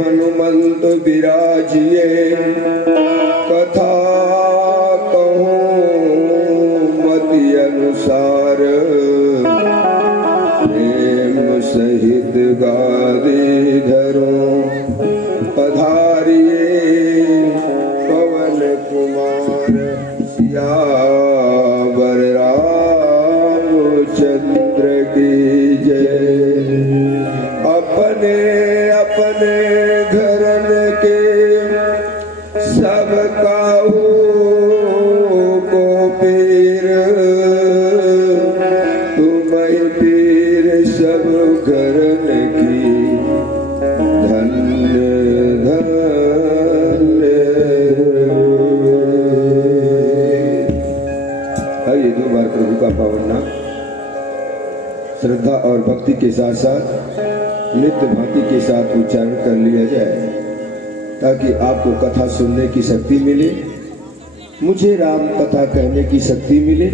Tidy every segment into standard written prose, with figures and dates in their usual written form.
हनुमंत विराजिए, कथा कहूँ मति अनुसार, प्रेम सहित गादी धरूं पधारिए पवन कुमार, सियावर रामचंद्र की जय। अपने अपने घरन के सब काहू को पीर, तुम्हें पीर सब घरन की, धन्य धन्य। आइए दो बार प्रभु का पावन नाम श्रद्धा और भक्ति के साथ साथ नित्य भांति के साथ उच्चारण कर लिया जाए, ताकि आपको कथा सुनने की शक्ति मिले, मुझे राम कथा कहने की शक्ति मिले।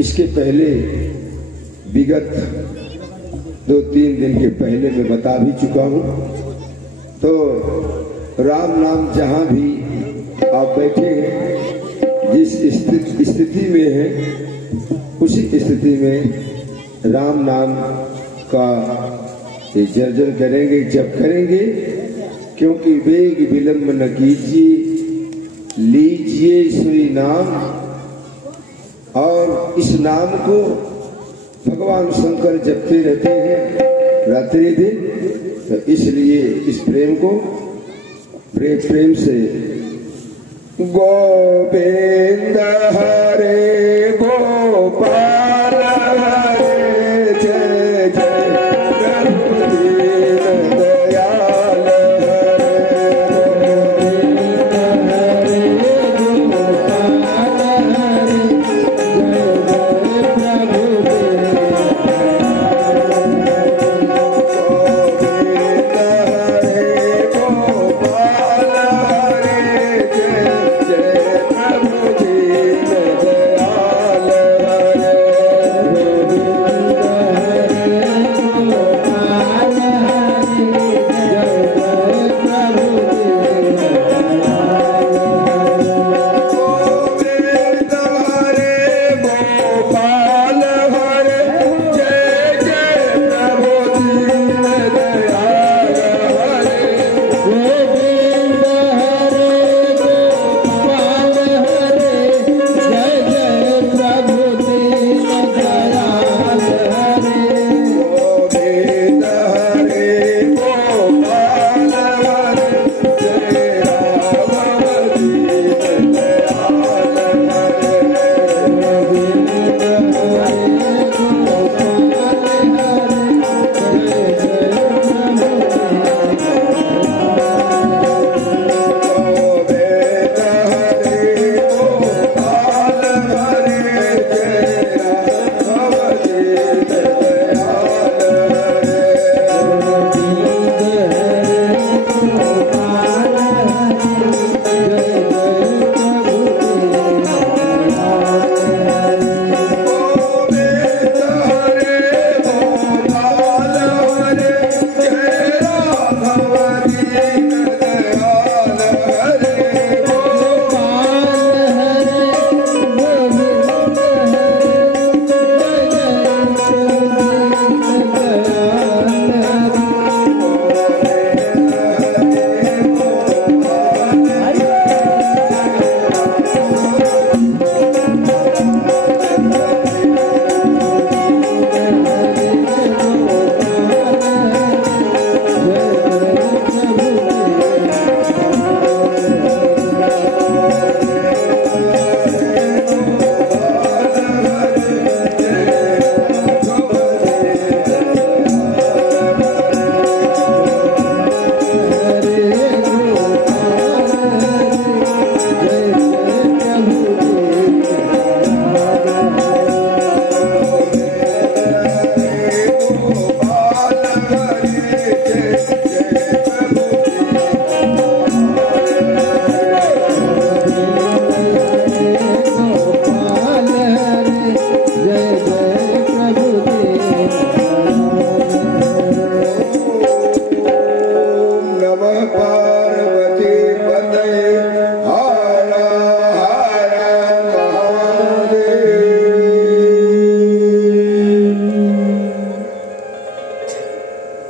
इसके पहले विगत 2-3 दिन के पहले मैं बता भी चुका हूं। तो राम नाम जहां भी आप बैठे हैं, जिस स्थिति में हैं, उसी स्थिति में राम नाम का जर्जन करेंगे, जप करेंगे। क्योंकि वेग विलंब न कीजिए, लीजिए सोई नाम। और इस नाम को भगवान शंकर जपते रहते हैं रात्रि दिन। तो इसलिए इस प्रेम को प्रेम से गोविंद हरे गोपाल हरे, जय जय प्रभु दीन दयाल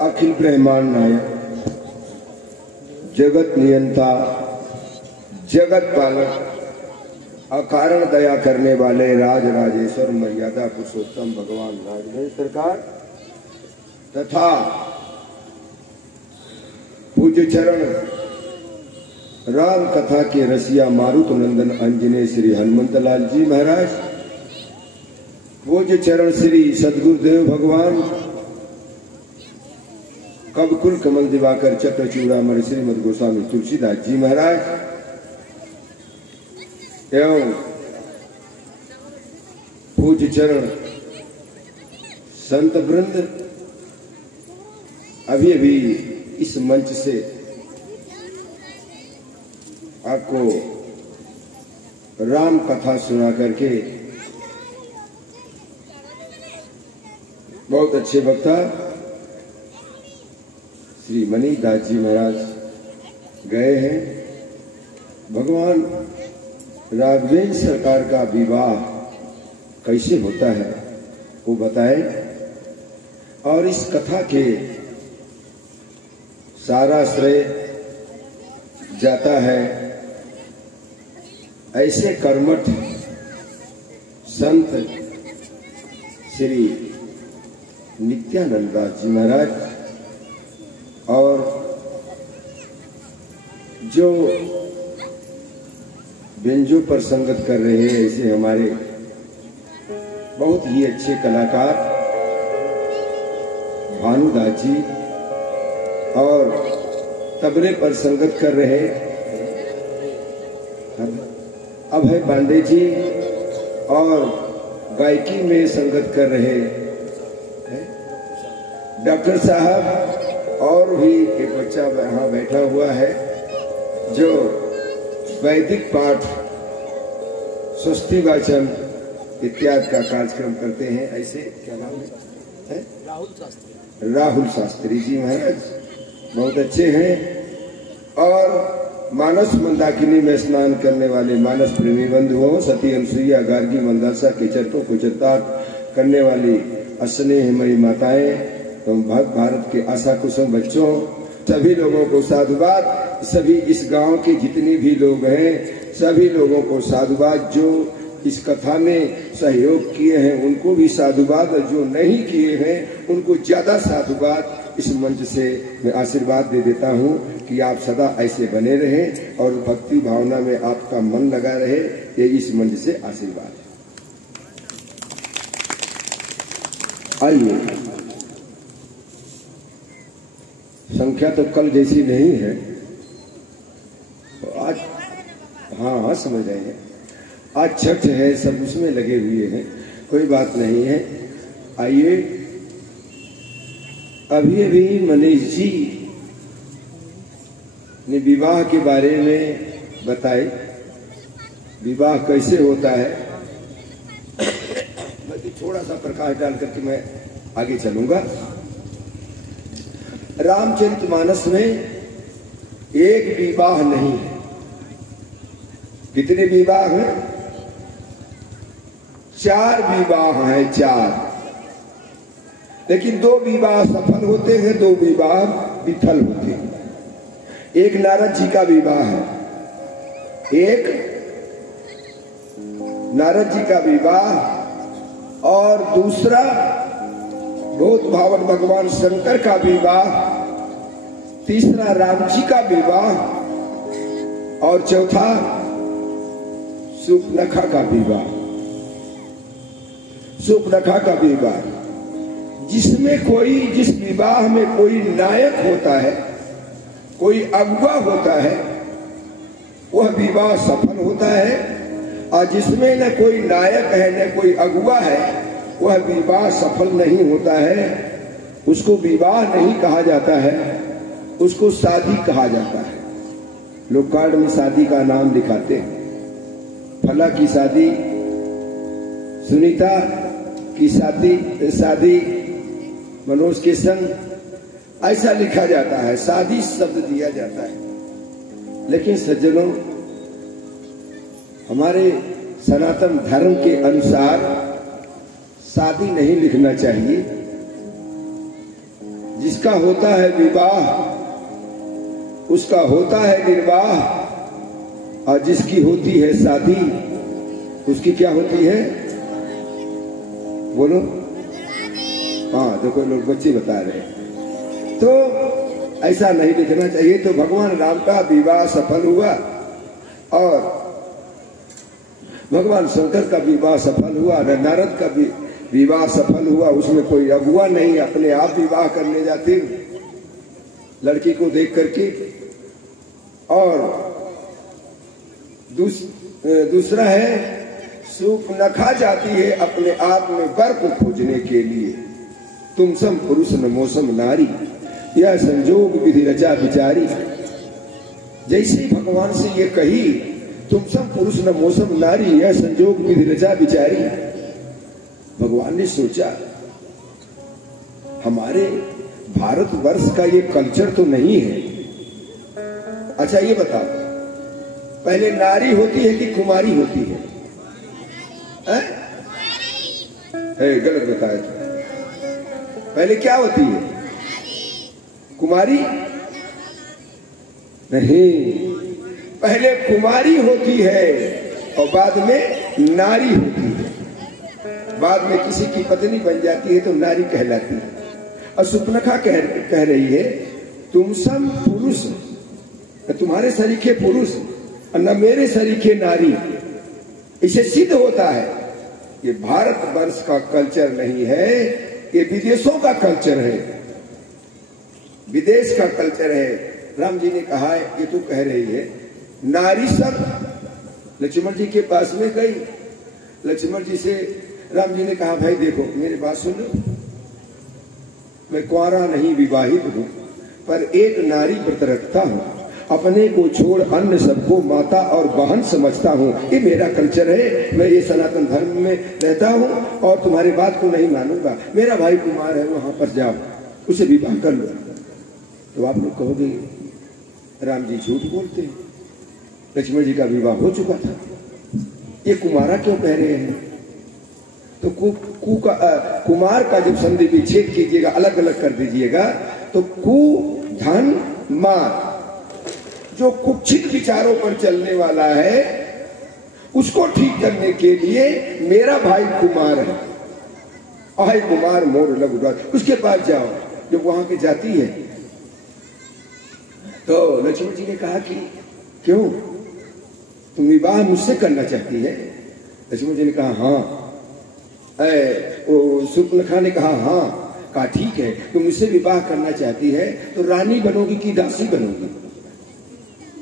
अखिल ब्रह्मांड नायक, जगत नियंता, जगत पालक, अकारण दया करने वाले राज राजेश्वर मर्यादा पुरुषोत्तम भगवान राजगणेश सरकार तथा पूज्य चरण राम कथा के रसिया मारुत नंदन अंजने श्री हनुमंत लाल जी महाराज, पूज्य चरण श्री सदगुरुदेव भगवान कबकुल कमल दिवाकर चक्र चूड़ामणि श्रीमद गोस्वामी तुलसीदास जी महाराज एवं पूज्य चरण संत वृंद अभी अभी इस मंच से आपको राम कथा सुना करके बहुत अच्छे वक्ता श्री मणिदास जी महाराज गए हैं। भगवान राघवेंद्र सरकार का विवाह कैसे होता है वो बताएं, और इस कथा के सारा श्रेय जाता है ऐसे कर्मठ संत श्री नित्यानंद दास जी महाराज, और जो बेंजो पर संगत कर रहे हैं ऐसे हमारे बहुत ही अच्छे कलाकार भानुदास जी, और तबले पर संगत कर रहे अभय पांडे जी, और गायकी में संगत कर रहे डॉक्टर साहब, और भी एक बच्चा यहाँ बैठा हुआ है जो वैदिक पाठ, स्वस्ति वाचन इत्यादि का कार्यक्रम करते हैं। ऐसे क्या नाम है? राहुल शास्त्री जी महाराज बहुत अच्छे हैं। और मानस मंदाकिनी में स्नान करने वाले मानस प्रेमी बंधुओं, सती अनुसुईया गार्गी मंदासा के चरतों को चरितार्थ करने वाली स्नेहमयी माताएं एवं भारत के आशा कुसुम बच्चों, सभी लोगों को साधुवाद। सभी इस गांव के जितने भी लोग हैं सभी लोगों को साधुवाद। जो इस कथा में सहयोग किए हैं उनको भी साधुवाद, और जो नहीं किए हैं उनको ज्यादा साधुवाद। इस मंच से मैं आशीर्वाद दे देता हूं कि आप सदा ऐसे बने रहें और भक्ति भावना में आपका मन लगा रहे, ये इस मंच से आशीर्वाद है। आइए, संख्या तो कल जैसी नहीं है आज, हाँ समझ रहे हैं, आज छठ है, सब उसमें लगे हुए हैं, कोई बात नहीं है। आइए, अभी अभी मनीष जी ने विवाह के बारे में बताए, विवाह कैसे होता है। थोड़ा सा प्रकाश डाल करके मैं आगे चलूंगा। रामचरितमानस में एक विवाह नहीं है। कितने विवाह हैं? 4 विवाह हैं, 4। लेकिन 2 विवाह सफल होते हैं, 2 विवाह विफल होते हैं। एक नारद जी का विवाह है, एक नारद जी का विवाह, और दूसरा बहुत भावन भगवान शंकर का विवाह, तीसरा राम जी का विवाह, और चौथा सुपनखा का विवाह। सुपनखा का विवाह जिसमें कोई, जिस विवाह में कोई नायक होता है, कोई अगुआ होता है, वह विवाह सफल होता है। और जिसमें न कोई नायक है न कोई अगुआ है, वह विवाह सफल नहीं होता है। उसको विवाह नहीं कहा जाता है, उसको शादी कहा जाता है। लोग कार्ड में शादी का नाम दिखाते हैं, फला की शादी, सुनीता की शादी मनोज के संग, ऐसा लिखा जाता है, शादी शब्द दिया जाता है। लेकिन सज्जनों, हमारे सनातन धर्म के अनुसार शादी नहीं लिखना चाहिए। जिसका होता है विवाह उसका होता है निर्वाह, और जिसकी होती है शादी उसकी क्या होती है? बोलो। हाँ देखो लोग बच्चे बता रहे हैं। तो ऐसा नहीं लिखना चाहिए। तो भगवान राम का विवाह सफल हुआ और भगवान शंकर का विवाह सफल हुआ, नारद का भी विवाह सफल हुआ। उसमें कोई अगुआ नहीं, अपने आप विवाह करने जाते लड़की को देख करके। और दूसरा है सूर्पनखा जाती है अपने आप में वर को खोजने के लिए। तुम सम पुरुष न मौसम नारी, यह संजोग विधि रचा विचारी। जैसे ही भगवान से ये कही तुम सम पुरुष न मौसम नारी, यह संजोग विधि रचा विचारी, भगवान ने सोचा हमारे भारतवर्ष का ये कल्चर तो नहीं है। अच्छा ये बताओ, पहले नारी होती है कि कुमारी होती है? गलत बताया था। पहले क्या होती है? कुमारी नहीं, पहले कुमारी होती है और बाद में नारी होती है। बाद में किसी की पत्नी बन जाती है तो नारी कहलाती है। और सूर्पनखा कह रही है तुम सब पुरुष, तुम्हारे सरीखे पुरुष और न मेरे सरीखे नारी। इसे सिद्ध होता है ये भारतवर्ष का कल्चर नहीं है, ये विदेशों का कल्चर है, विदेश का कल्चर है। राम जी ने कहा है ये तो कह रही है नारी सब लक्ष्मण जी के पास में गई। लक्ष्मण जी से राम जी ने कहा भाई देखो मेरी बात सुनो, मैं कुंवारा नहीं विवाहित हूं, पर एक नारी व्रत रखता हूं, अपने को छोड़ अन्य सबको माता और बहन समझता हूँ। ये मेरा कल्चर है, मैं ये सनातन धर्म में रहता हूँ और तुम्हारी बात को नहीं मानूंगा। मेरा भाई कुमार है, वहां पर जाओ उसे विवाह कर लो। तो आप लोग कहोगे राम जी झूठ बोलते हैं, लक्ष्मण जी का विवाह हो चुका था, ये कुमारा क्यों कह रहे हैं? तो कुमार का जब संधि विच्छेद कीजिएगा, अलग अलग कर दीजिएगा, तो कु धन मार, जो कुक्षित विचारों पर चलने वाला है उसको ठीक करने के लिए मेरा भाई कुमार है, अहे कुमार मोर लघु, उसके पास जाओ। जब वहां की जाती है तो लक्ष्मण जी ने कहा कि क्यों तुम विवाह मुझसे करना चाहती है? लक्ष्मण जी ने कहा हाँ। सूर्पनखा ने कहा हाँ। कहा ठीक है, तुम मुझसे विवाह करना चाहती है तो रानी बनोगी कि दासी बनोगी?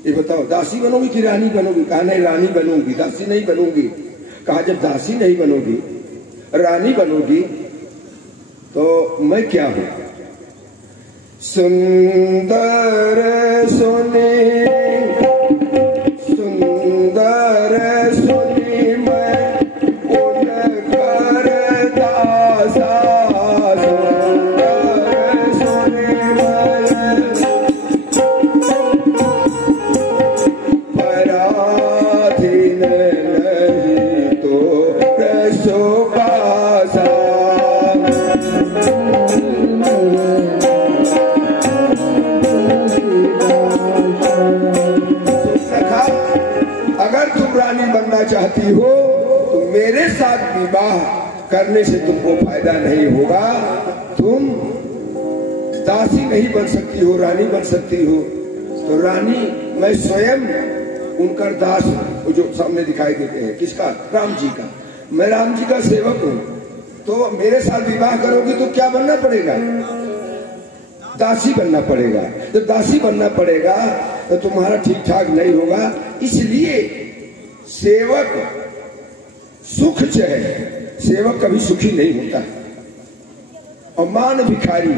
ये बताओ, दासी बनोगी कि रानी बनोगी? कहा नहीं रानी बनूंगी, दासी नहीं बनूंगी। कहा जब दासी नहीं बनोगी, रानी बनोगी तो मैं क्या हूं? सुंदर सुनी सुंदर सुनी मैं उनकर दासा, सुंदर सुनी मैं पराधीन नहीं तो रसोबासा। अगर तुम रानी बनना चाहती हो तो मेरे साथ विवाह करने से तुमको फायदा नहीं होगा। तुम दासी नहीं बन सकती हो, रानी बन सकती हो। तो रानी मैं स्वयं उनका दास हूं, जो सामने दिखाई देते हैं। किसका? राम जी का। मैं राम जी का सेवक हूं, तो मेरे साथ विवाह करोगी तो क्या बनना पड़ेगा? दासी बनना पड़ेगा। जब दासी बनना पड़ेगा तो तुम्हारा ठीक ठाक नहीं होगा। इसलिए सेवक सुख चाहे, सेवक कभी सुखी नहीं होता। और मान भिखारी,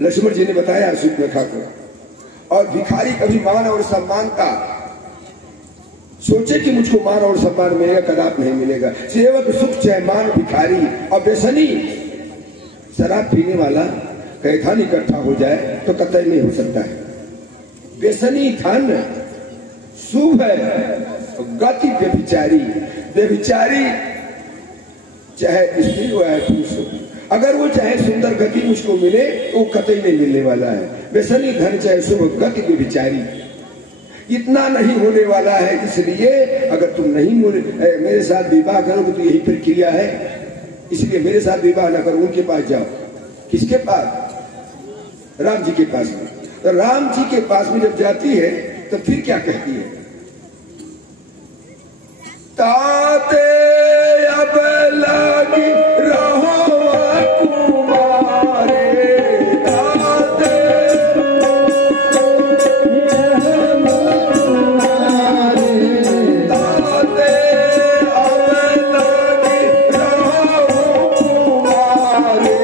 लक्ष्मण जी ने बताया सूर्पनखा को, और भिखारी कभी मान और सम्मान का सोचे कि मुझको मान और सम्मान मिलेगा, कदापि नहीं मिलेगा। सेवक सुख चाहे, मान भिखारी। और व्यसनी, शराब पीने वाला कैथान इकट्ठा हो जाए तो कतई नहीं हो सकता है। व्यसनी धन शुभ है, गति व्यभिचारी। व्यभिचारी चाहे स्त्री हो या पुरुष हो, अगर वो चाहे सुंदर गति मुझको मिले तो वो कतई नहीं मिलने वाला है। व्यसनी धन चाहे शुभ गति में विचारी, इतना नहीं होने वाला है। इसलिए अगर तुम नहीं मेरे साथ विवाह करोगे तो यही प्रक्रिया है। इसलिए मेरे साथ विवाह न करो, उनके पास जाओ। किसके पास? राम जी के पास में। तो राम जी के पास में जब जाती है तो फिर क्या कहती है? ताते अब लगी रहो कुमारे, ताते ताते अब लगी रहो कुमारे।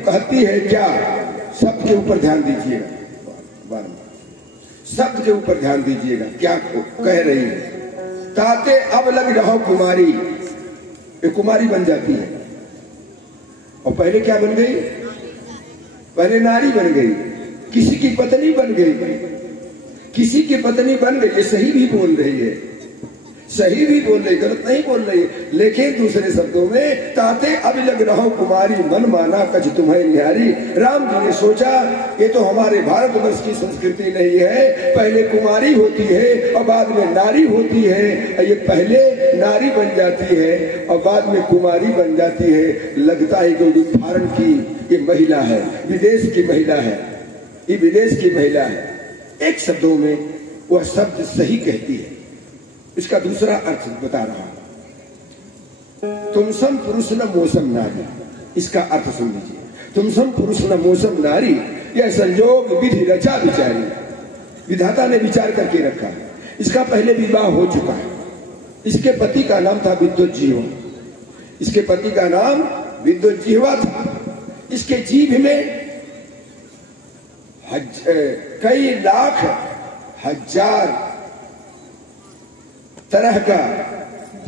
कहती है क्या? शब्द के ऊपर ध्यान दीजिएगा, शब्द के ऊपर ध्यान दीजिएगा क्या कह रही है। ताते अब लग रहो कुमारी, ये कुमारी बन जाती है। और पहले क्या बन गई? पहले नारी बन गई, किसी की पत्नी बन गई, किसी की पत्नी बन गई। ये सही भी बोल रही है, सही भी बोल रही, गलत नहीं बोल रही। लेकिन दूसरे शब्दों में ताते अब लग रहो कुमारी, मन माना कछ तुम्हें निहारी। राम जी ने सोचा ये तो हमारे भारतवर्ष की संस्कृति नहीं है, पहले कुमारी होती है और बाद में नारी होती है। ये पहले नारी बन जाती है और बाद में कुमारी बन जाती है। लगता है कि फॉरेन की ये महिला है, विदेश की महिला है, ये विदेश की महिला है। एक शब्दों में वह शब्द सही कहती है। इसका दूसरा अर्थ बता रहा हूं। तुम सम पुरुष न मौसम नारी, इसका अर्थ सुन लीजिए। तुम सम पुरुष न मौसम नारी, यह संयोग विधि रचा विचारी। विधाता ने विचार करके रखा है। इसका पहले विवाह हो चुका है। इसके पति का नाम था विद्युत जीवा, इसके पति का नाम विद्युत जीवा था। इसके जीभ में कई लाख हजार तरह का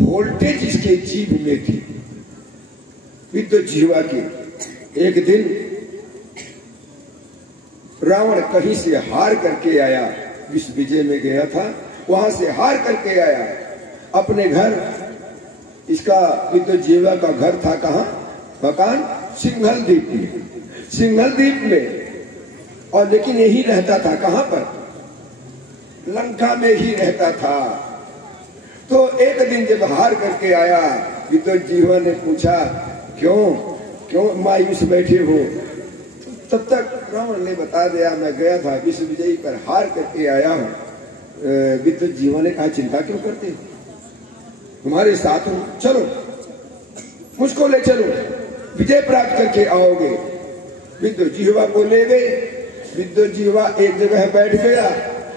वोल्टेज इसके जीभ में थी, विद्युत जीवा की। एक दिन रावण कहीं से हार करके आया, विश्व विजय में गया था, वहां से हार करके आया अपने घर। इसका विद्युत जीवा का घर था कहाँ? मकान सिंघल द्वीप में, सिंघल द्वीप में। और लेकिन यही रहता था कहाँ पर? लंका में ही रहता था। तो एक दिन जब हार करके आया, विद्युत जीवा ने पूछा क्यों मायूस बैठे हो? तब तक रावण ने बता दिया मैं गया था विश्व विजयी पर हार करके आया हूं। विद्युत जीवा ने कहा चिंता क्यों करते हो, तुम्हारे साथ हूं, चलो मुझको ले चलो, विजय प्राप्त करके आओगे। विद्युत जीवा को ले गए। विद्युत जीवा एक जगह बैठ गया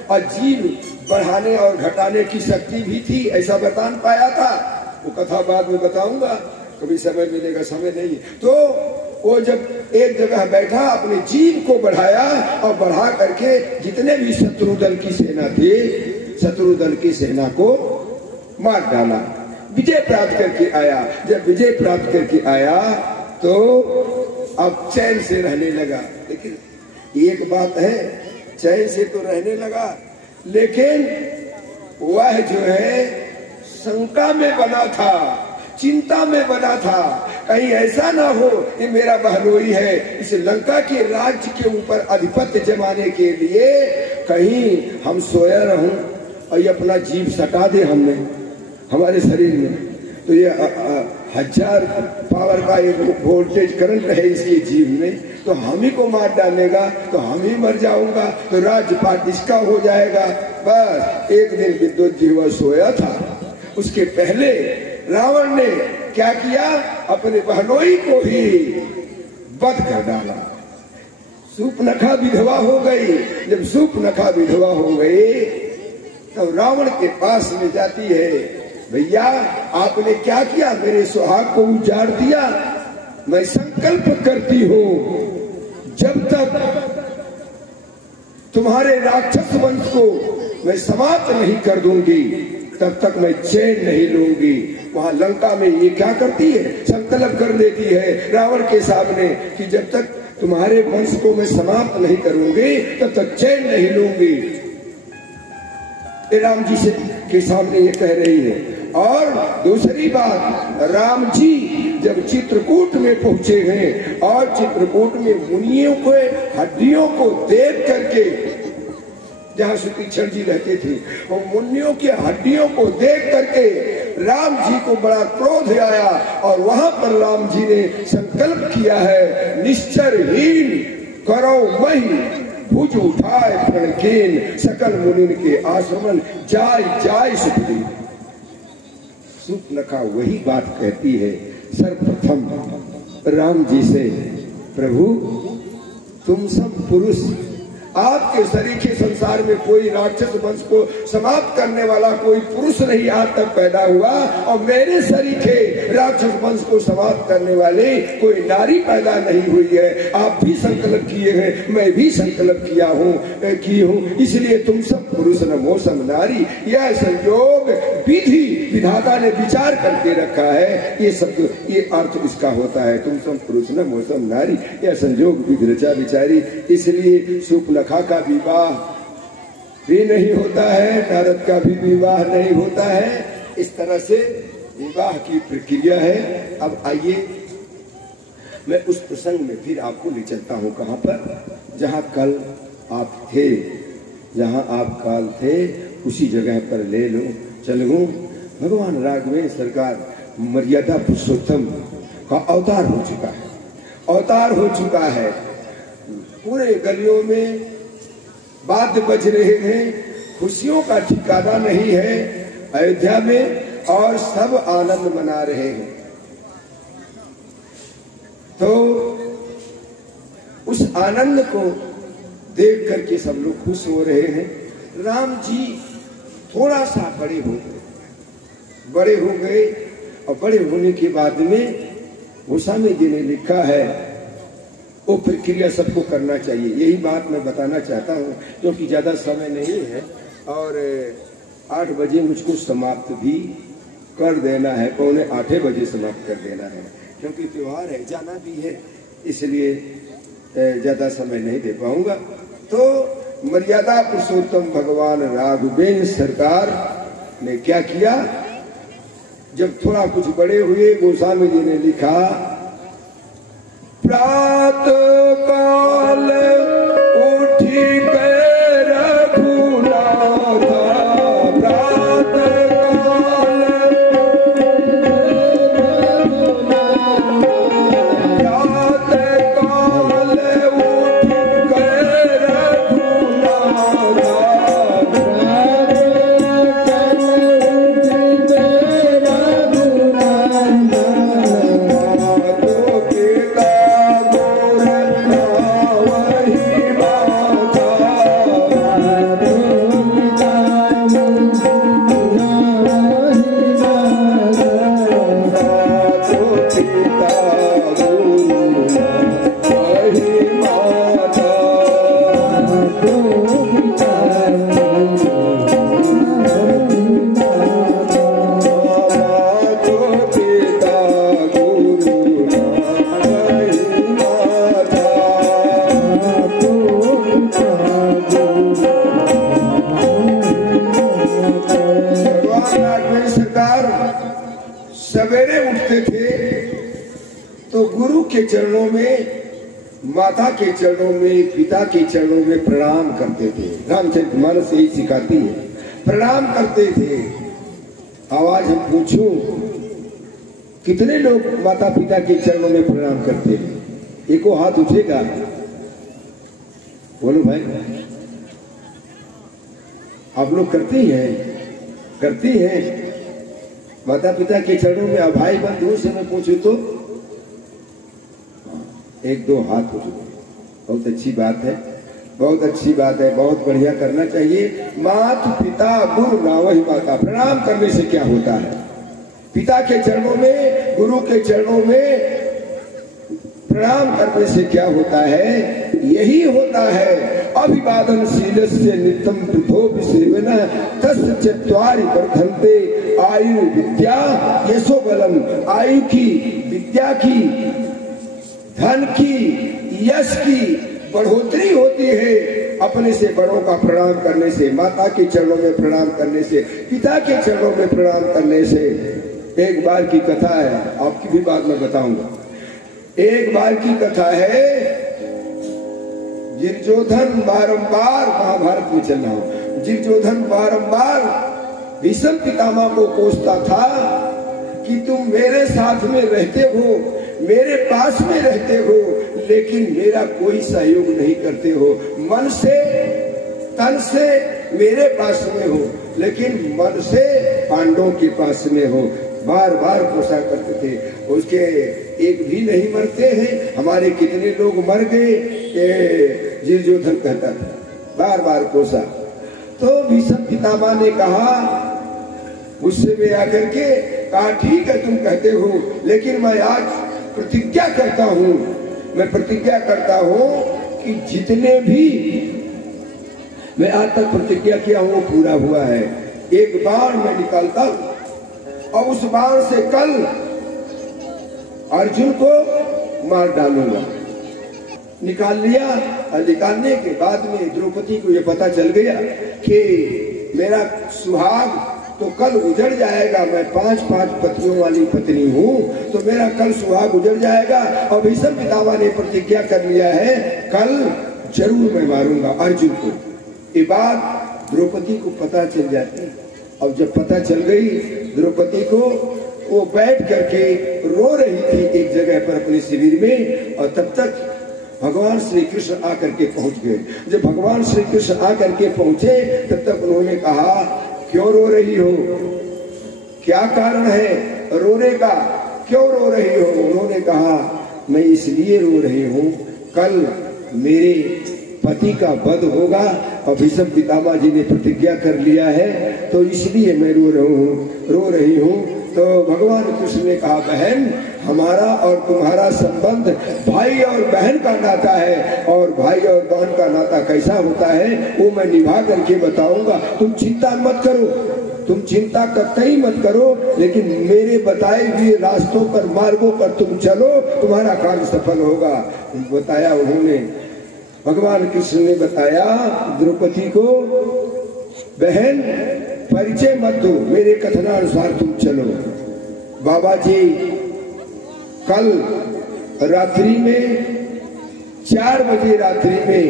और जीव बढ़ाने और घटाने की शक्ति भी थी, ऐसा बता पाया था। वो कथा बाद में बताऊंगा, कभी समय मिलेगा, समय नहीं। तो वो जब एक जगह बैठा, अपने जीव को बढ़ाया और बढ़ा करके जितने भी शत्रु दल की सेना थी, शत्रु दल की सेना को मार डाला, विजय प्राप्त करके आया। जब विजय प्राप्त करके आया तो अब चैन से रहने लगा। लेकिन एक बात है, चैन से तो रहने लगा, लेकिन वह जो है शंका में बना था, चिंता में बना था, कहीं ऐसा ना हो कि मेरा बहनोई है, इस लंका के राज्य के ऊपर आधिपत्य जमाने के लिए कहीं हम सोया रहूं और ये अपना जीव सटा दे हमने हमारे शरीर में। तो ये 1000 पावर का एक वोल्टेज करंट है इसके जीव में, तो हम ही को मार डालेगा तो हम ही मर जाऊंगा, तो राज्यपाट इसका हो जाएगा। बस एक दिन विद्युत जीवा सोया था, उसके पहले रावण ने क्या किया, अपने बहनोई को ही वध कर डाला। सूर्पनखा विधवा हो गई। जब सूर्पनखा विधवा हो गई तो रावण के पास में जाती है, भैया आपने क्या किया, मेरे सुहाग को उजाड़ दिया। मैं संकल्प करती हूं जब तक तुम्हारे राक्षस वंश को मैं समाप्त नहीं कर दूंगी तब तक मैं चैन नहीं लूंगी। वहां लंका में ये क्या करती है, संकल्प कर लेती है रावण के सामने कि जब तक तुम्हारे वंश को मैं समाप्त नहीं करूंगी तब तक चैन नहीं लूंगी। राम जी से के सामने ये कह रही है। और दूसरी बात, राम जी जब चित्रकूट में पहुंचे हैं और चित्रकूट में मुनियों को हड्डियों को देख करके, जहां सुतीक्षण जी रहते थे, वो मुनियों की हड्डियों को देख करके राम जी को बड़ा क्रोध आया और वहां पर राम जी ने संकल्प किया है, निश्चरहीन करो मही भुज उठाए प्रणकीन, सकल मुनिन के आश्रमन जाय जाय सुखदी। सूर्पनखा वही बात कहती है सर्वप्रथम राम जी से, प्रभु तुम सब पुरुष, आपके सरीखे संसार में कोई राक्षस वंश को समाप्त करने वाला कोई पुरुष नहीं आज तक पैदा हुआ, और मेरे सरीखे राक्षस वंश को समाप्त करने वाले कोई नारी पैदा नहीं हुई है। आप भी संकल्प किए हैं, मैं भी संकल्प किया हूँ की हूँ, इसलिए तुम सब पुरुष नमो सम नारी। यह संयोग विधि विधाता ने विचार करके रखा है, ये शब्द ये अर्थ इसका होता है, तुम सब पुरुष नमो सम नारी, यह संयोग विधि रचा विचारी। इसलिए सूर्पनखा का विवाह भी नहीं होता है, नारद का भी विवाह नहीं होता है। इस तरह से विवाह की प्रक्रिया है। अब आइए मैं उस प्रसंग में फिर आपको ले चलता हूँ, कहाँ पर, जहाँ कल आप थे, जहाँ आप कल थे उसी जगह पर ले लो चलूं। भगवान राघवेंद्र सरकार मर्यादा पुरुषोत्तम का अवतार हो चुका है, अवतार हो चुका है। पूरे गलियों में वाद्य बज रहे हैं, खुशियों का ठिकाना नहीं है अयोध्या में, और सब आनंद मना रहे हैं। तो उस आनंद को देख करके सब लोग खुश हो रहे हैं। राम जी थोड़ा सा बड़े हो गए, और बड़े होने के बाद में गोस्वामी जी ने लिखा है वो प्रक्रिया सबको करना चाहिए। यही बात मैं बताना चाहता हूँ क्योंकि ज्यादा समय नहीं है और 8 बजे मुझको समाप्त भी कर देना है, 7:45 बजे समाप्त कर देना है, क्योंकि त्योहार है, जाना भी है, इसलिए ज्यादा समय नहीं दे पाऊंगा। तो मर्यादा पुरुषोत्तम भगवान राघवेंद्र सरकार ने क्या किया, जब थोड़ा कुछ बड़े हुए, गोस्वामी जी ने लिखा, प्रातः काल उठी गए रघुनाथ, प्रातः काल उठ गए रघुनाथ, के चरणों में, माता के चरणों में, पिता के चरणों में प्रणाम करते थे। रामचरितमानस यही सिखाती है, प्रणाम करते थे। आवाज हम पूछूं, कितने लोग माता पिता के चरणों में प्रणाम करते हैं? एको हाथ उठेगा, बोलो भाई, आप लोग करते हैं? करती हैं माता पिता के चरणों में? भाई बंधुओं से मैं पूछूं तो 1-2 हाथ उठ गए, बहुत अच्छी बात है। बहुत अच्छी बात है, बहुत बढ़िया करना चाहिए। मात पिता गुरु नावहि माता, प्रणाम करने से क्या होता है? पिता के चरणों में, गुरु के चरणों में प्रणाम करने से क्या होता है? यही होता है अभिवादन शीलस्य नित्यम वृद्धो विसेवना तस्य चत्वारि वर्धन्ते आयु विद्या यशो बलम। आयु की, विद्या की, धन की, यश की बढ़ोतरी होती है अपने से बड़ों का प्रणाम करने से, माता के चरणों में प्रणाम करने से, पिता के चरणों में प्रणाम करने से। एक बार की कथा है, आपकी भी बात मैं बताऊंगा। एक बार की कथा है, दुर्योधन बारंबार, महाभारत में चल रहा हूं, दुर्योधन बारंबार भीष्म पितामह को कोसता था कि तुम मेरे साथ में रहते हो, मेरे पास में रहते हो, लेकिन मेरा कोई सहयोग नहीं करते हो। मन से, तन से मेरे पास में हो, लेकिन मन से पांडवों के पास में हो। बार बार कोसा करते थे। उसके एक भी नहीं मरते हैं, हमारे कितने लोग मर गए, दुर्योधन कहता था, बार बार कोसा। तो भीष्म पितामह ने कहा, उससे में आकर के कहा, ठीक है तुम कहते हो, लेकिन मैं आज प्रतिज्ञा करता हूं, मैं प्रतिज्ञा करता हूं कि जितने भी मैं आज तक प्रतिज्ञा किया हूं वो पूरा हुआ है। एक बाण मैं निकालता हूं और उस बाण से कल अर्जुन को मार डालूंगा। निकाल लिया, और निकालने के बाद में द्रौपदी को ये पता चल गया कि मेरा सुहाग तो कल उजड़ जाएगा, मैं 5-5 पतियों वाली पत्नी हूँ, तो मेरा कल सुहाग उजड़ जाएगा। और भीष्म पितामह ने प्रतिज्ञा कर लिया है, कल जरूर मैं मारूंगा अर्जुन को। ये बात द्रौपदी को पता चल जाती। अब जब पता चल गई द्रौपदी को, वो बैठ करके रो रही थी एक जगह पर अपने शिविर में, और तब तक भगवान श्री कृष्ण आकर के पहुंच गए। जब भगवान श्री कृष्ण आकर के पहुंचे, तब तक उन्होंने कहा, क्यों रो रही हो? क्या कारण है रोने का? क्यों रो रही हो? उन्होंने कहा, मैं इसलिए रो रही हूँ, कल मेरे पति का वध होगा और भीष्म पितामह जी ने प्रतिज्ञा कर लिया है, तो इसलिए मैं रो रही हूँ। तो भगवान कृष्ण ने कहा, बहन, हमारा और तुम्हारा संबंध भाई और बहन का नाता है, और भाई और बहन का नाता कैसा होता है वो मैं निभा करके बताऊंगा। तुम चिंता मत करो, तुम चिंता कतई मत करो, लेकिन मेरे बताए हुए रास्तों पर, मार्गों पर तुम चलो, तुम्हारा काम सफल होगा। बताया उन्होंने, भगवान कृष्ण ने बताया द्रौपदी को, बहन परिचय मत दो, मेरे कथनानुसार तुम चलो। बाबा जी कल रात्रि में 4 बजे रात्रि में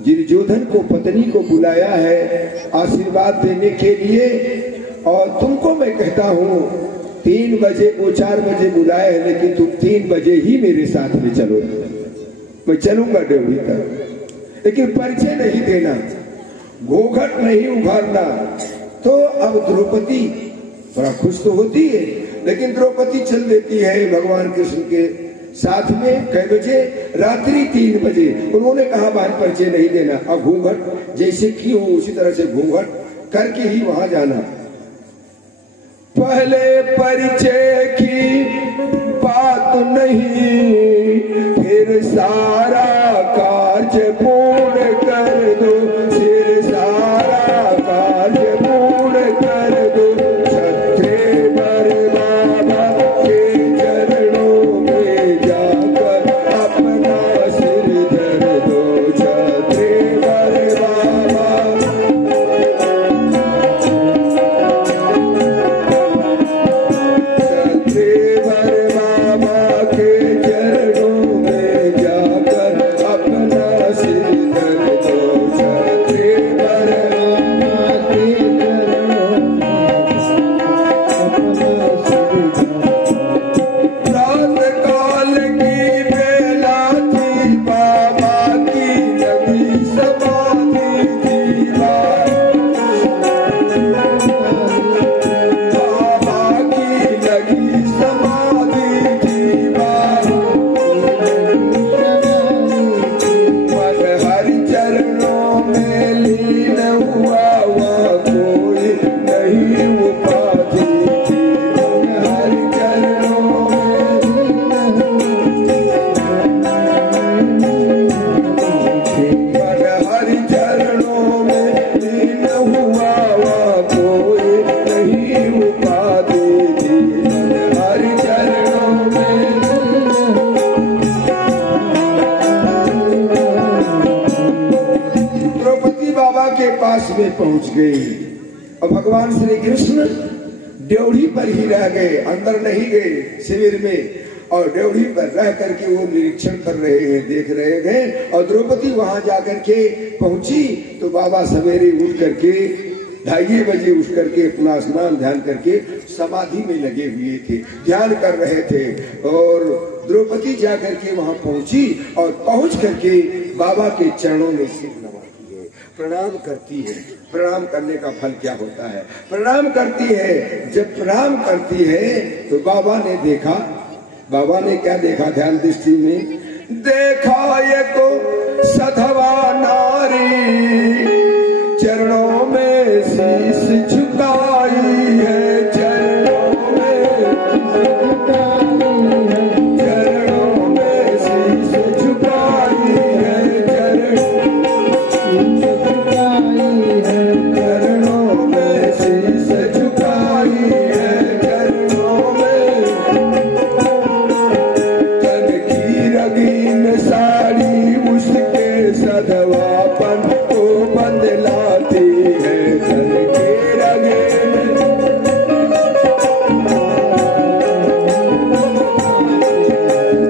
दुर्योधन को, पत्नी को बुलाया है आशीर्वाद देने के लिए, और तुमको मैं कहता हूँ 3 बजे को 4 बजे बुलाया है, लेकिन तुम 3 बजे ही मेरे साथ में चलो। मैं चलूंगा ड्यूटी तक, लेकिन परिचय नहीं देना, घूंघट नहीं उभारना। तो अब द्रौपदी बड़ा खुश तो होती है, लेकिन द्रौपदी चल देती है भगवान कृष्ण के साथ में। कै बजे? रात्रि 3 बजे। उन्होंने कहा, बाहर परिचय नहीं देना, अब घूंघट जैसे की हो उसी तरह से घूंघट करके ही वहां जाना। पहले परिचय की बात नहीं, फिर सारा कार्य पूर्ण कर दो, फिर सारा कार्य पूर्ण कर दो। छत्रेवर बाबा के चरणों में जाकर अपना सिर धर दो। छत्रेवर बाबा, छत्रेवर बाबा के चरणों में जाकर में पहुंच गई और भगवान श्री कृष्ण ड्योढ़ी पर ही रह गए, अंदर नहीं गए शिविर में। और ड्योढ़ी पर रह करके वो निरीक्षण कर रहे हैं, देख रहे हैं। और द्रौपदी वहां जाकर के पहुंची तो बाबा सवेरे उठ करके 2:30 बजे उठ करके अपना स्नान ध्यान करके समाधि में लगे हुए थे, ध्यान कर रहे थे। और द्रौपदी जाकर के वहां पहुंची और पहुंच करके बाबा के चरणों में सिर नवाती है, प्रणाम करती है। प्रणाम करने का फल क्या होता है? प्रणाम करती है। जब प्रणाम करती है तो बाबा ने देखा, बाबा ने क्या देखा? ध्यान दृष्टि में देखा ये को सधवा नारी चरणों में शीश झुकाई है, चरणों में शीश झुकाई है, चरणों में शीश झुकाई है, चरणों में तन की रंगीन साड़ी उसके सधवापन को बदलाती है,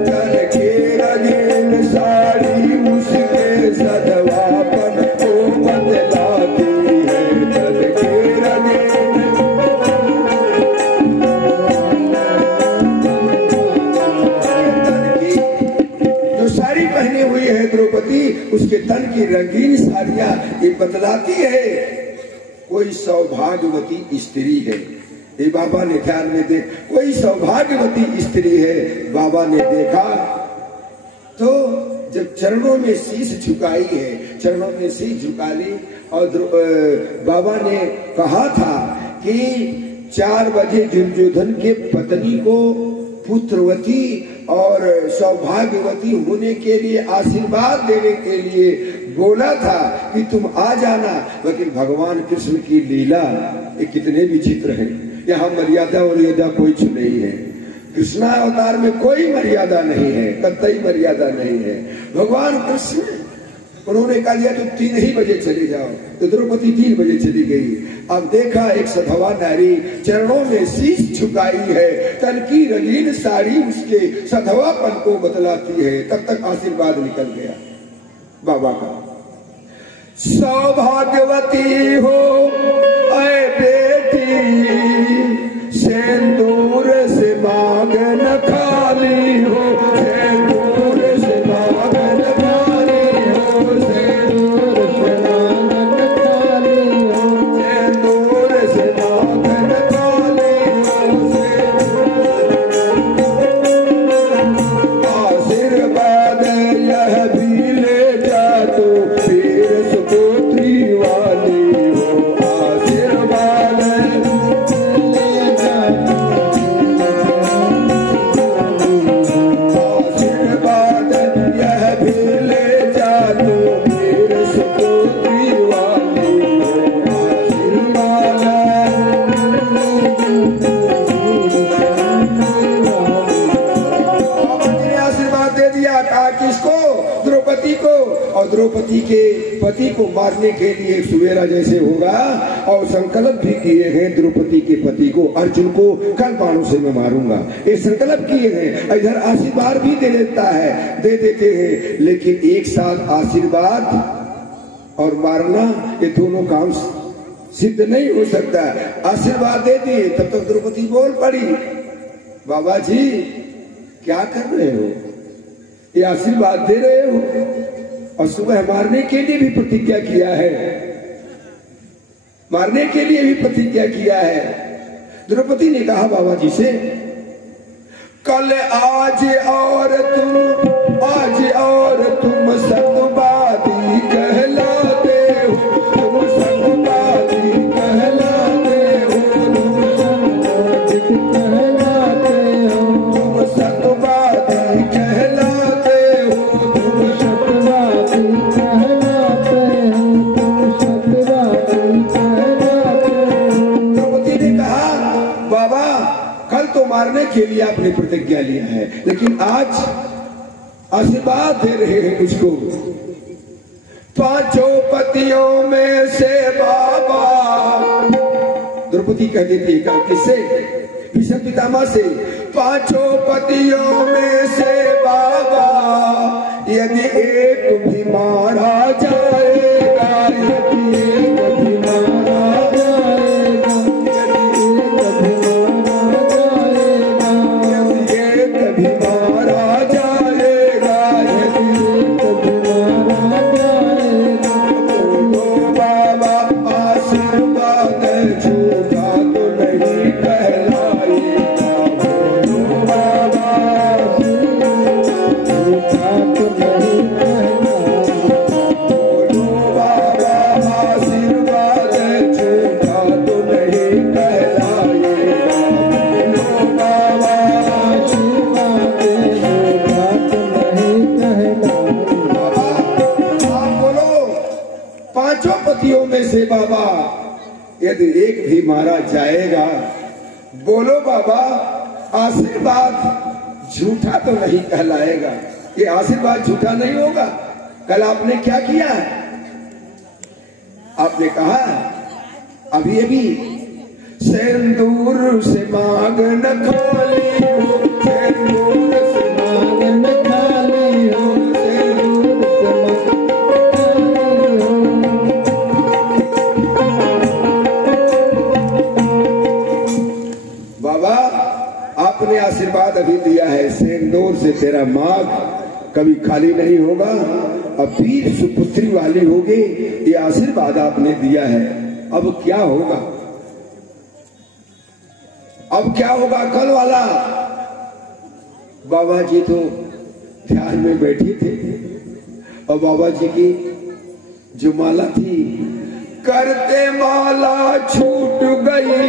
तन की रंगीन साड़ी उसके सधवापन को बदलाती है, तन की रंगीन जो साड़ी पहनी हुई है द्रौपदी, उसके तन की रंगीन साड़ियां ये बतलाती है कोई सौभाग्यवती स्त्री है। ये बाबा ने ध्यान में देख, कोई सौभाग्यवती स्त्री है। बाबा ने देखा तो जब चरणों में शीश झुकाई है, चरणों में शीश झुका ली। और बाबा ने कहा था कि 4 बजे दुर्योधन के पत्नी को पुत्रवती और सौभाग्यवती होने के लिए आशीर्वाद देने के लिए बोला था कि तुम आ जाना। लेकिन भगवान कृष्ण की लीला ये कितने विचित्र है। यहाँ मर्यादा वर्यादा कोई नहीं है। कृष्णा अवतार में कोई मर्यादा नहीं है, कतई मर्यादा नहीं है। भगवान कृष्ण उन्होंने कहा दिया तुम 3 ही बजे चले जाओ, तो द्रौपदी 3 बजे चली गई। अब देखा एक सधवा नारी चरणों में शीश झुकाई है, तन की रंगीन साड़ी उसके सधवापन को बतलाती है। तब तक आशीर्वाद निकल गया बाबा का। सौभाग्यवती हो ऐ बेटी, सिंदूर से मांग न खाली हो, सिंदूर से मांग न खाली हो, सिंदूर से मांग न खाली हो, सिंदूर से मांग न खाली हो। आशीर्वाद यह भी ले जा तो फिर सुपुत्री वाली हो, आशीर्वाद द्रौपदी को। और द्रौपदी के पति को मारने के लिए सुवेरा जैसे होगा, और संकल्प भी किए हैं द्रौपदी के पति को, अर्जुन को कल बाणों से मैं मारूंगा, ये संकल्प किए हैं। इधर आशीर्वाद भी दे देते हैं। लेकिन एक साथ आशीर्वाद और मारना ये दोनों काम सिद्ध नहीं हो सकता। आशीर्वाद दे दिए तब तक द्रौपदी बोल पड़ी, बाबा जी क्या कर रहे हो? ये आशीर्वाद दे रहे हो और सुबह मारने के लिए भी प्रतिज्ञा किया है, मारने के लिए भी प्रतिज्ञा किया है। द्रौपदी ने कहा बाबा जी से, कल आज और तुम सत्यवादी कहलाते हो, तुम सत्यवादी कहलाते हो, तुम सत्यवादी कहलाते हो, तुम सत्यवादी कहलाते हो। द्रौपदी ने कहा बाबा कल तो मारने के लिए आपने प्रतिज्ञा लिया है, लेकिन आज आशीर्वाद दे रहे हैं मुझको, पांचों पतियों में से बाबा, द्रौपदी कह देती है किससे? भीष्म पितामह से। पांचों पतियों में से बाबा यदि एक भी मारा जाएगा, यदि एक भी मारा जाएगा, यदि एक भी मारा जाएगा, यदि एक भी मारा जाएगा, बोलो बाबा आशीर्वाद झूठा तो नहीं कहलाएगा, बोलो बाबा झूठा तो नहीं कहलाएगा, बोलो बाबा आशीर्वाद झूठा तो नहीं कहलाएगा, बोलो बाबा आशीर्वाद झूठा तो नहीं कहलाएगा। आप बोलो पांचों पतियों में से बाबा यदि एक भी मारा जाएगा, बोलो बाबा आशीर्वाद झूठा तो नहीं कहलाएगा। ये आशीर्वाद झूठा नहीं होगा। कल आपने क्या किया है? आपने कहा अभी अभी सिंदूर से मांग न खाली हो, सिंदूर से मांग न खाली हो, सिंदूर से मांग बाबा आपने आशीर्वाद अभी दिया है, सिंदूर से तेरा मांग कभी खाली नहीं होगा, अब वीर सुपुत्री वाली होगी, ये आशीर्वाद आपने दिया है। अब क्या होगा? अब क्या होगा कल वाला? बाबा जी तो ध्यान में बैठे थे और बाबा जी की जो माला थी, करते माला छूट गई,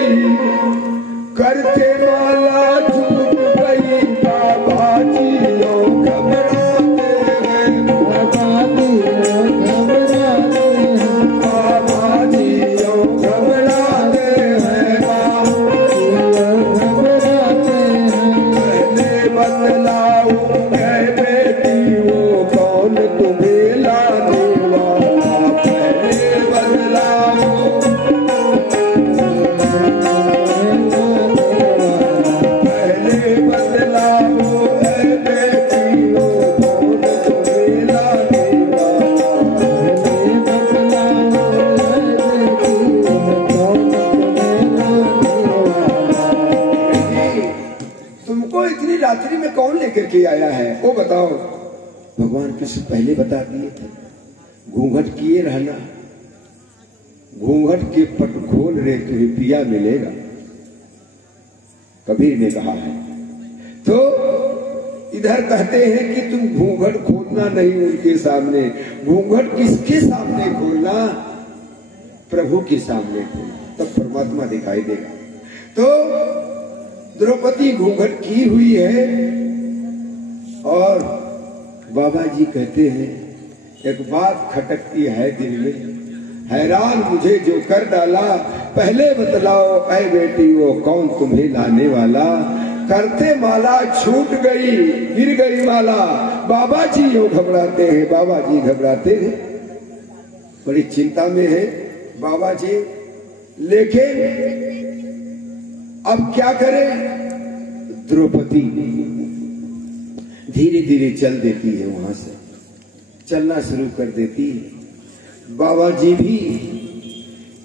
करते माला छूट गई, बाबा जी घबराते हैं, बाबा जी घबराते हैं, पहले बतलाओ है बेटी वो कौन तुम्हें लाने वाला, पहले बतलाओ रात्रि में कौन लेकर के आया है वो बताओ। भगवान कृष्ण पहले बता दिए थे, घूंघट किए रहना, घूंघट के पट खोल रे तुझे पिया मिलेगा, कबीर ने कहा है। तो इधर कहते हैं कि तुम घूंघट खोलना नहीं उनके सामने, घूंघट किसके सामने खोलना? प्रभु के सामने खोलना, तब परमात्मा दिखाई देगा। तो द्रौपदी घूंघट की हुई है और बाबा जी कहते हैं एक बात खटकती है दिल में, हैरान मुझे जो कर डाला, पहले बतलाओ ऐ बेटी वो कौन तुम्हें लाने वाला, करते माला छूट गई, गिर गई माला, बाबा जी यूं घबराते हैं, बाबा जी घबराते हैं, बड़ी चिंता में है बाबा जी। लेकिन अब क्या करें? द्रौपदी धीरे धीरे चल देती है, वहां से चलना शुरू कर देती है। बाबा जी भी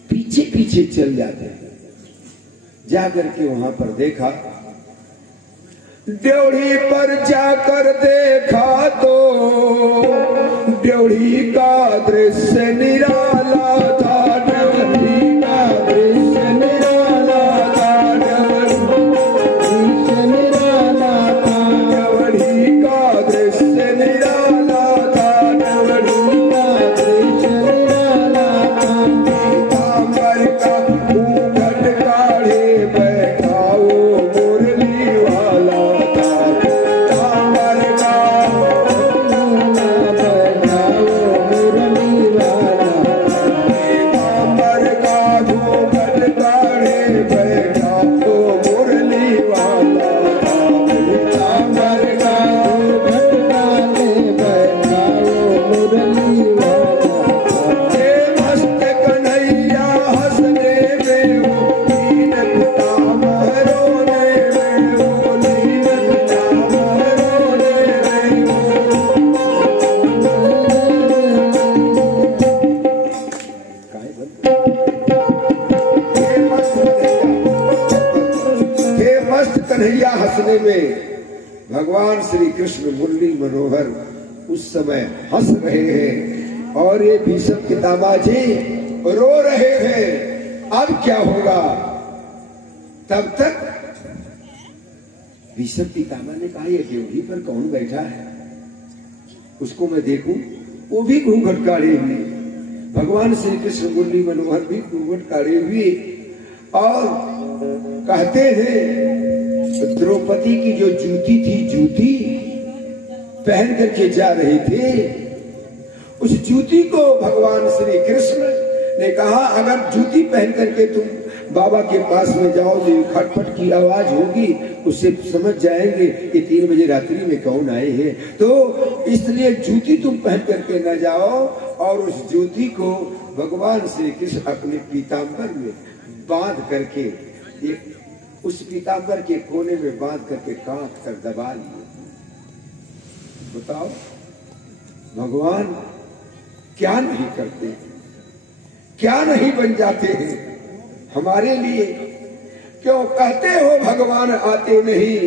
पीछे पीछे चल जाते हैं। जाकर के वहां पर देखा, ड्योढ़ी पर जाकर देखा तो ड्योढ़ी का दृश्य निराला था, ड्योढ़ी का दृश्य निराला था, ड्योढ़ी का दृश्य निराला था, ड्योढ़ी का दृश्य निराला था। पीताम्बर का घूंघट काढ़े बैठा वो मुरली वाला था, पीताम्बर का बैठा वो मुरली वाला मस्त कन्हैया हंसने में भगवान श्री कृष्ण मुरली मनोहर उस समय हंस रहे हैं और ये भीष्म पितामह जी रो रहे हैं। अब क्या होगा? तब तक भीष्म पितामह ने कहा, ये ड्योढ़ी पर कौन बैठा है? उसको मैं देखूं। वो भी घूंघट काढ़े हुए, भगवान श्री कृष्ण मुरली मनोहर भी घूंघट काढ़े हुए, और कहते हैं द्रौपदी की जो जूती थी, जूती पहन करके जा रहे थे, उस जूती को भगवान श्री कृष्ण ने कहा, अगर जूती पहन करके तुम बाबा के पास में जाओगे, खटपट की आवाज होगी, उससे समझ जाएंगे कि 3 बजे रात्रि में कौन आए हैं। तो इसलिए जूती तुम पहन करके न जाओ। और उस जूती को भगवान श्री कृष्ण अपने पीताम्बर में बांध करके, एक उस पीताम्बर के कोने में बांध करके काट कर दबा लिए। बताओ भगवान क्या नहीं करते, क्या नहीं बन जाते हैं हमारे लिए। क्यों कहते हो भगवान आते नहीं,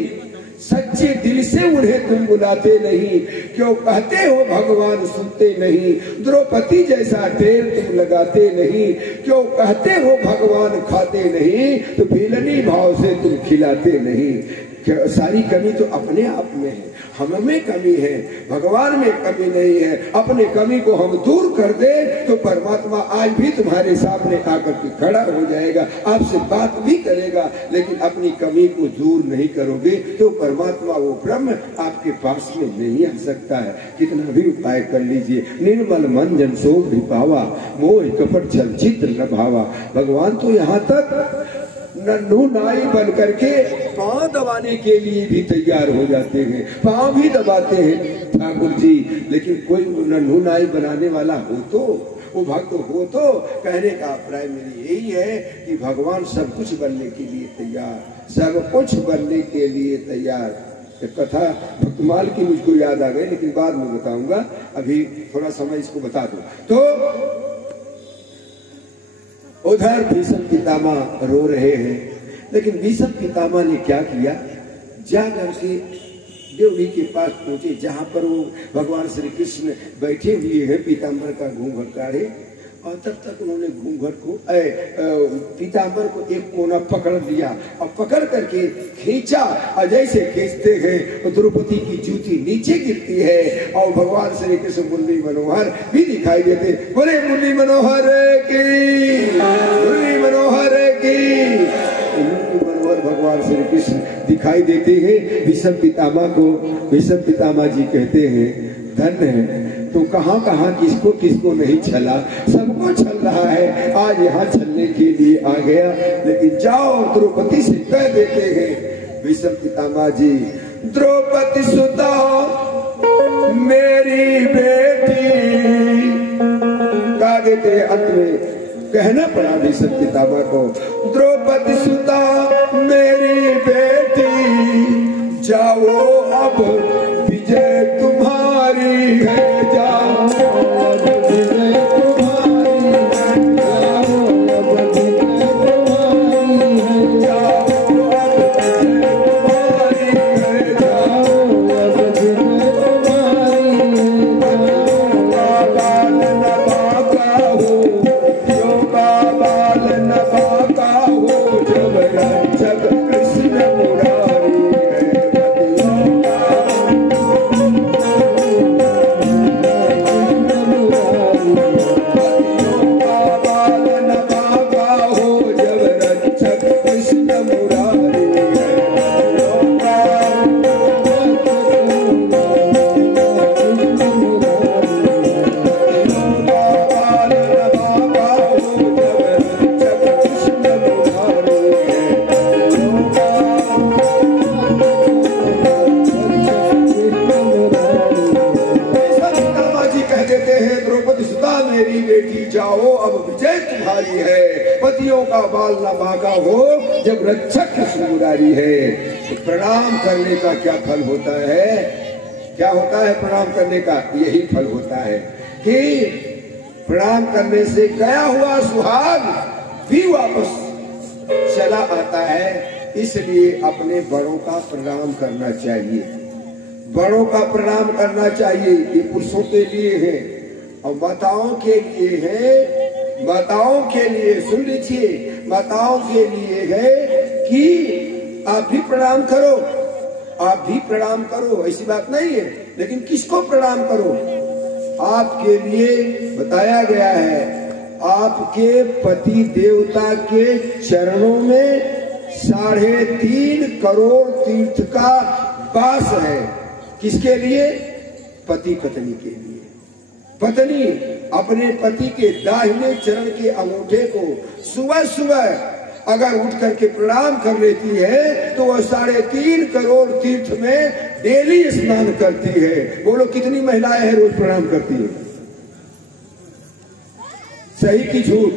सच्चे दिल से उन्हें तुम बुलाते नहीं। क्यों कहते हो भगवान सुनते नहीं, द्रौपदी जैसा ढेर तुम लगाते नहीं। क्यों कहते हो भगवान खाते नहीं, तो बेलनी भाव से तुम खिलाते नहीं। सारी कमी तो अपने आप में है, हम में कमी है, भगवान में कमी नहीं है। अपने कमी को हम दूर कर दे तो परमात्मा आज भी तुम्हारे सामने आकर के खड़ा हो जाएगा, आपसे बात भी करेगा। लेकिन अपनी कमी को दूर नहीं करोगे तो परमात्मा वो ब्रह्म आपके पास में नहीं आ सकता है। कितना भी उपाय कर लीजिए, निर्मल मन जन शोभ पावा, मोह कपट छल चित्र न भावा। भगवान तो यहाँ तक नन्हू नाई बन करके पांव दबाने के लिए भी तैयार हो जाते हैं, पांव भी दबाते हैं ठाकुर जी। लेकिन कोई नन्हू नाई बनाने वाला हो तो, वो भक्त हो तो, कहने का अभिप्राय मेरी यही है कि भगवान सब कुछ बनने के लिए तैयार, सब कुछ बनने के लिए तैयार। एक कथा भक्तमाल की मुझको याद आ गई, लेकिन बाद में बताऊंगा, अभी थोड़ा समय इसको बता दो। तो उधर भीष्म पितामह रो रहे हैं, लेकिन भीष्म पितामह ने क्या किया, जा करके ड्योढ़ी के पास पहुंचे जहां पर वो भगवान श्री कृष्ण बैठे हुए हैं, पीताम्बर का घूंघट काढ़े। और तब तक उन्होंने घूंघट को पीताम्बर को एक कोना पकड़ लिया और पकड़ करके खींचा, और जैसे खींचते हैं तो द्रौपदी की जूती नीचे गिरती है और भगवान श्री कृष्ण मुरली मनोहर भी दिखाई देते। बोले मुरली मनोहर की, मुरली मनोहर की। मुरली मनोहर भगवान श्री कृष्ण दिखाई देते हैं भीष्म पितामह को। भीष्म पितामह जी कहते हैं, धन्य है तो कहाँ कहाँ किसको किसको नहीं छला, सबको छल रहा है, आज यहाँ छलने के लिए आ गया। लेकिन जाओ द्रौपदी से कह देते हैं भीष्म पितामह जी, द्रौपदी सुता मेरी बेटी, कह देते हैं। अंत में कहना पड़ा भीष्म पितामह को, द्रौपदी सुता मेरी बेटी, जाओ अब विजय तुम्हारी है, जाओ अब विजय तुम्हारी है, जाओ अब विजय तुम्हारी है, जाओ अब विजय तुम्हारी है, जाओ अब विजय तुम्हारी है। बाल न बाका हो, जो बाल न बाका हो, जब रक्षक कृष्ण मुरारी है। बाल न भागा हो जब रक्षक कृष्ण मुरारी है। तो प्रणाम करने का क्या फल होता है, क्या होता है प्रणाम करने का? यही फल होता है कि प्रणाम करने से गया हुआ सुहाग भी वापस चला आता है। इसलिए अपने बड़ों का प्रणाम करना चाहिए, बड़ों का प्रणाम करना चाहिए। ये पुरुषों के लिए है और माताओं के लिए है, माताओं के लिए सुन लीजिए, माताओं के लिए है कि आप भी प्रणाम करो, आप भी प्रणाम करो, ऐसी बात नहीं है। लेकिन किसको प्रणाम करो? आपके लिए बताया गया है, आपके पति देवता के चरणों में 3.5 करोड़ तीर्थ का वास है। किसके लिए? पति पत्नी के लिए। पत्नी अपने पति के दाहिने चरण के अंगूठे को सुबह सुबह अगर उठ करके प्रणाम कर लेती है तो वह 3.5 करोड़ तीर्थ में डेली स्नान करती है। बोलो कितनी महिलाएं हैं रोज प्रणाम करती है? सही की झूठ?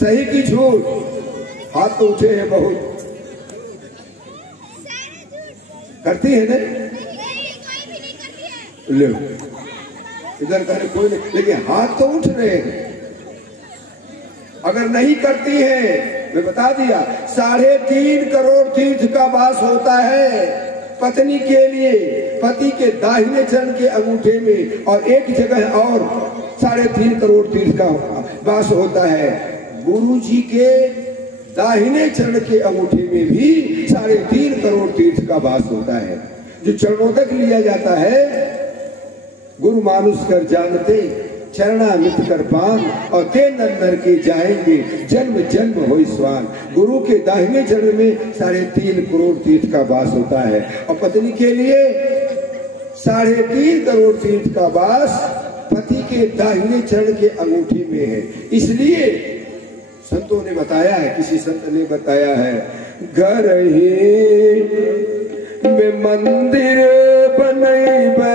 सही की झूठ? हाथ तो उठे हैं बहुत। करती है ना? ले इधर करे कोई नहीं, लेकिन हाथ तो उठ रहे हैं। अगर नहीं करती है, मैं बता दिया, 3.5 करोड़ तीर्थ का वास होता है पत्नी के लिए, पति के दाहिने चरण के अंगूठे में, और एक जगह और 3.5 करोड़ तीर्थ का वास होता है गुरु जी के दाहिने चरण के अंगूठे में भी 3.5 करोड़ तीर्थ का वास होता है। जो चरणों तक लिया जाता है, गुरु मानुष कर जानते चरणामृत कर पान, और ते नर के जाएंगे जन्म जन्म होई स्वान। गुरु के दाहिने चरण में 3.5 करोड़ तीर्थ का वास होता है, और पत्नी के लिए 3.5 करोड़ तीर्थ का वास पति के दाहिने चरण के अंगूठी में है। इसलिए संतों ने बताया है, किसी संत ने बताया है, घर ही में मंदिर बनैबे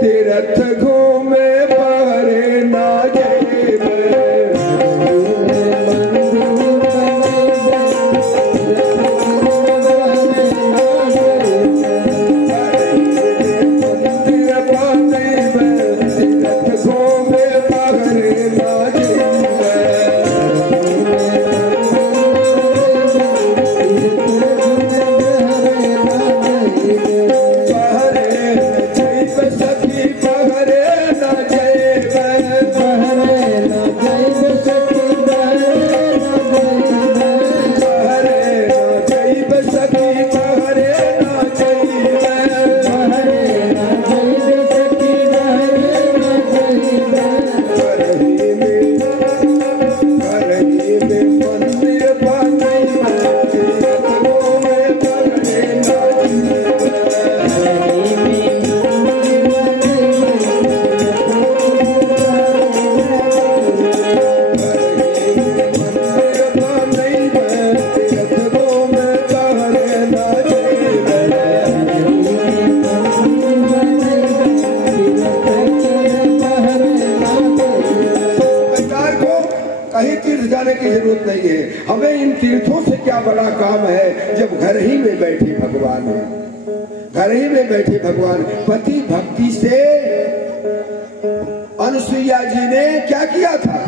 तीर्थ घूमे बाहरे ना जेबे। हमें इन तीर्थों से क्या बड़ा काम है, जब घर ही में बैठे भगवान है, घर ही में बैठे भगवान। पति भक्ति से अनुसुईया जी ने क्या किया था?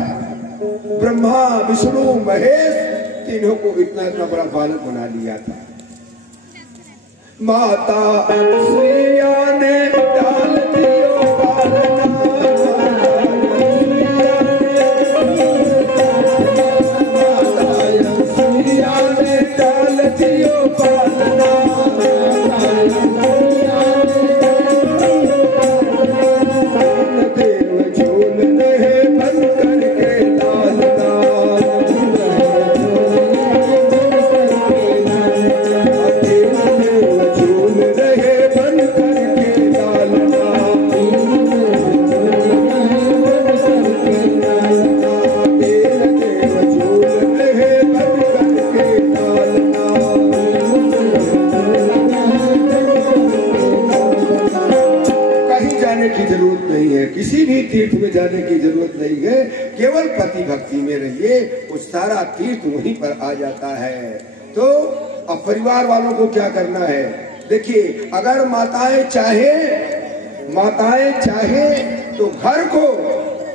ब्रह्मा विष्णु महेश तीनों को इतना इतना बड़ा बालक बना लिया था। माता अनुसुईया ने डाल दियो बालना, तीर्थ में जाने की जरूरत नहीं है, केवल पति भक्ति में रहिए, वो सारा तीर्थ वहीं पर आ जाता है। तो अब परिवार वालों को क्या करना है? देखिए, अगर माताएं चाहे तो घर को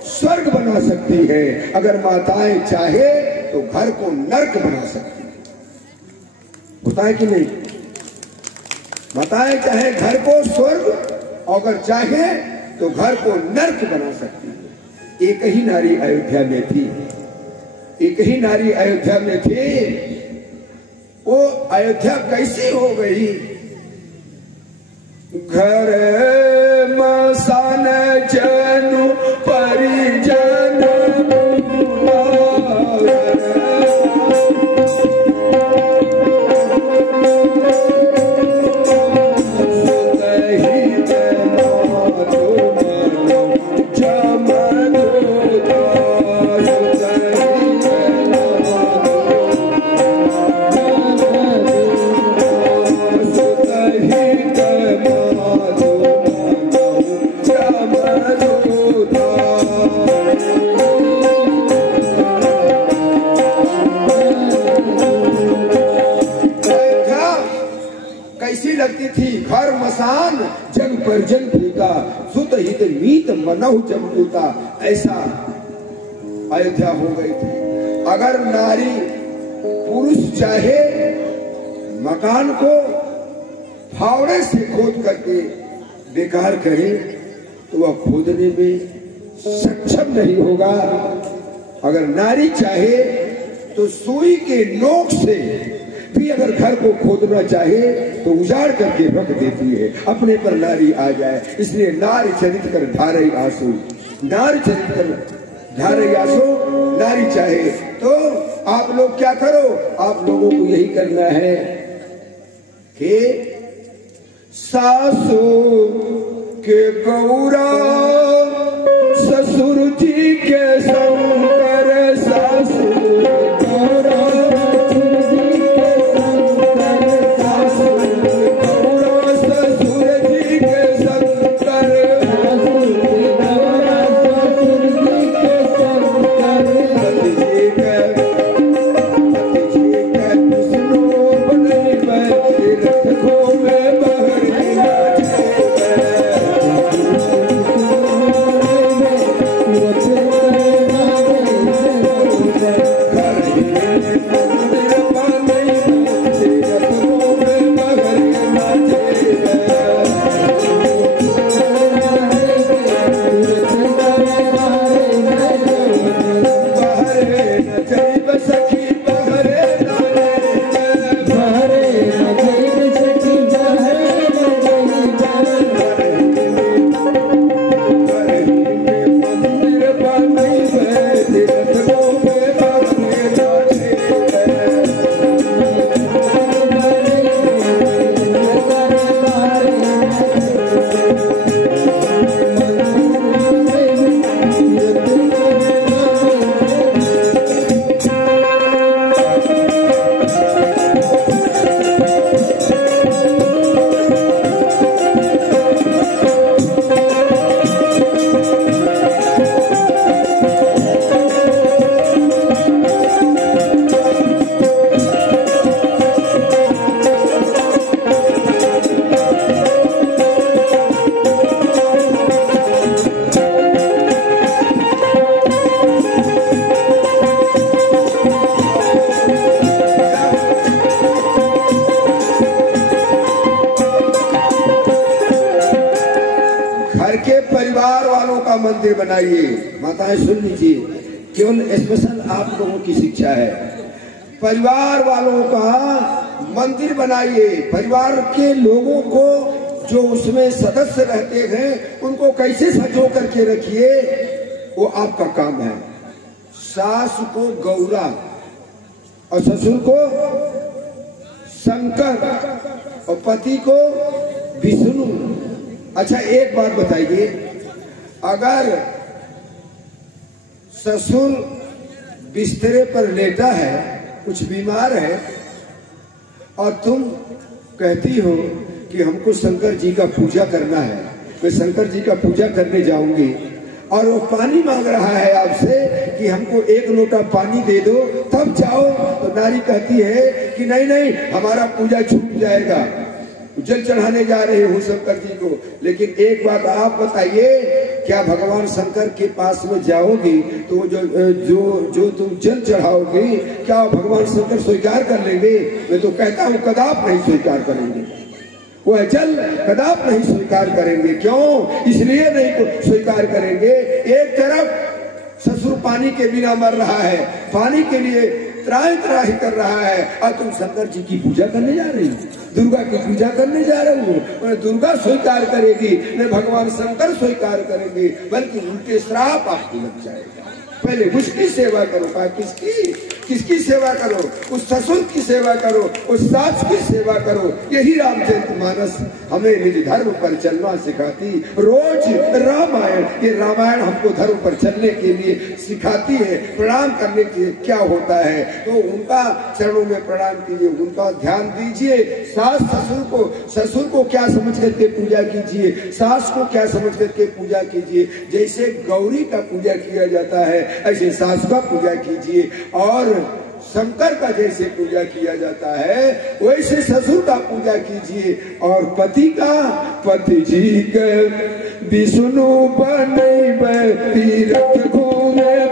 स्वर्ग बना सकती है, अगर माताएं चाहे तो घर को नर्क बना सकती है। होता है कि नहीं? बताए चाहे घर को स्वर्ग और अगर चाहे तो घर को नर्क बना सकती है। एक ही नारी अयोध्या में थी, एक ही नारी अयोध्या में थी। वो अयोध्या कैसी हो गई? घर मसान जनु परिजन लगती थी। घर मसान जग परजन फूटा, सुत हित मीत मनहु जब टूटा। ऐसा अयोध्या हो गई थी। अगर नारी पुरुष चाहे मकान को फावड़े से खोद करके बेकार करे तो वह खोदने में सक्षम नहीं होगा। अगर नारी चाहे तो सुई के नोक से भी अगर घर को खोदना चाहे तो उजाड़ करके रख देती है। अपने पर नारी आ जाए, इसलिए नारी चरित कर धारे आंसू, नारी चरित कर धारे आंसू। नारी चाहे तो आप लोग क्या करो, आप लोगों को यही करना है कि सासू के गौरा ससुर जी के शंकर, सासू गौरा मंदिर बनाइए। माताएं सुन लीजिए, केवल स्पेशल आप लोगों की शिक्षा है। परिवार वालों का मंदिर बनाइए। परिवार के लोगों को जो उसमें सदस्य रहते हैं उनको कैसे सजो करके रखिए, वो आपका काम है। सास को गौरा और ससुर को शंकर और पति को विष्णु। अच्छा एक बात बताइए, अगर ससुर बिस्तरे पर लेटा है, कुछ बीमार है, और तुम कहती हो कि हमको शंकर जी का पूजा करना है, मैं शंकर जी का पूजा करने जाऊंगी, और वो पानी मांग रहा है आपसे कि हमको एक लोटा पानी दे दो तब जाओ, तो नारी कहती है कि नहीं नहीं हमारा पूजा छूट जाएगा, जल चढ़ाने जा रहे हूँ शंकर जी को। लेकिन एक बात आप बताइए क्या भगवान शंकर के पास में जाओगी तो जो तुम जल चढ़ाओगी क्या भगवान शंकर स्वीकार कर लेंगे? मैं तो कहता हूँ कदाप नहीं स्वीकार करेंगे, वह जल कदाप नहीं स्वीकार करेंगे। क्यों? इसलिए नहीं स्वीकार करेंगे, एक तरफ ससुर पानी के बिना मर रहा है, पानी के लिए त्राही कर रहा है, और तुम शंकर जी की पूजा करने जा रही हो, दुर्गा की पूजा करने जा रही हो। दुर्गा स्वीकार करेगी न भगवान शंकर स्वीकार करेंगे, बल्कि उल्टे श्राप आपको लग जाएगा। पहले उसकी सेवा करो। कहा किसकी सेवा करो? उस ससुर की सेवा करो, उस सास की सेवा करो। यही रामचरितमानस हमें निज धर्म पर चलना सिखाती। रोज रामायण, ये रामायण हमको धर्म पर चलने के लिए सिखाती है। प्रणाम करने के क्या होता है तो उनका चरणों में प्रणाम कीजिए, उनका ध्यान दीजिए। सास ससुर को क्या समझ करके पूजा कीजिए, सास को क्या समझ करके पूजा कीजिए। जैसे गौरी का पूजा किया जाता है ऐसे सास का पूजा कीजिए, और शंकर का जैसे पूजा किया जाता है वैसे ससुर का पूजा कीजिए। और पति जी के विष्णु बने तीरथ घूमे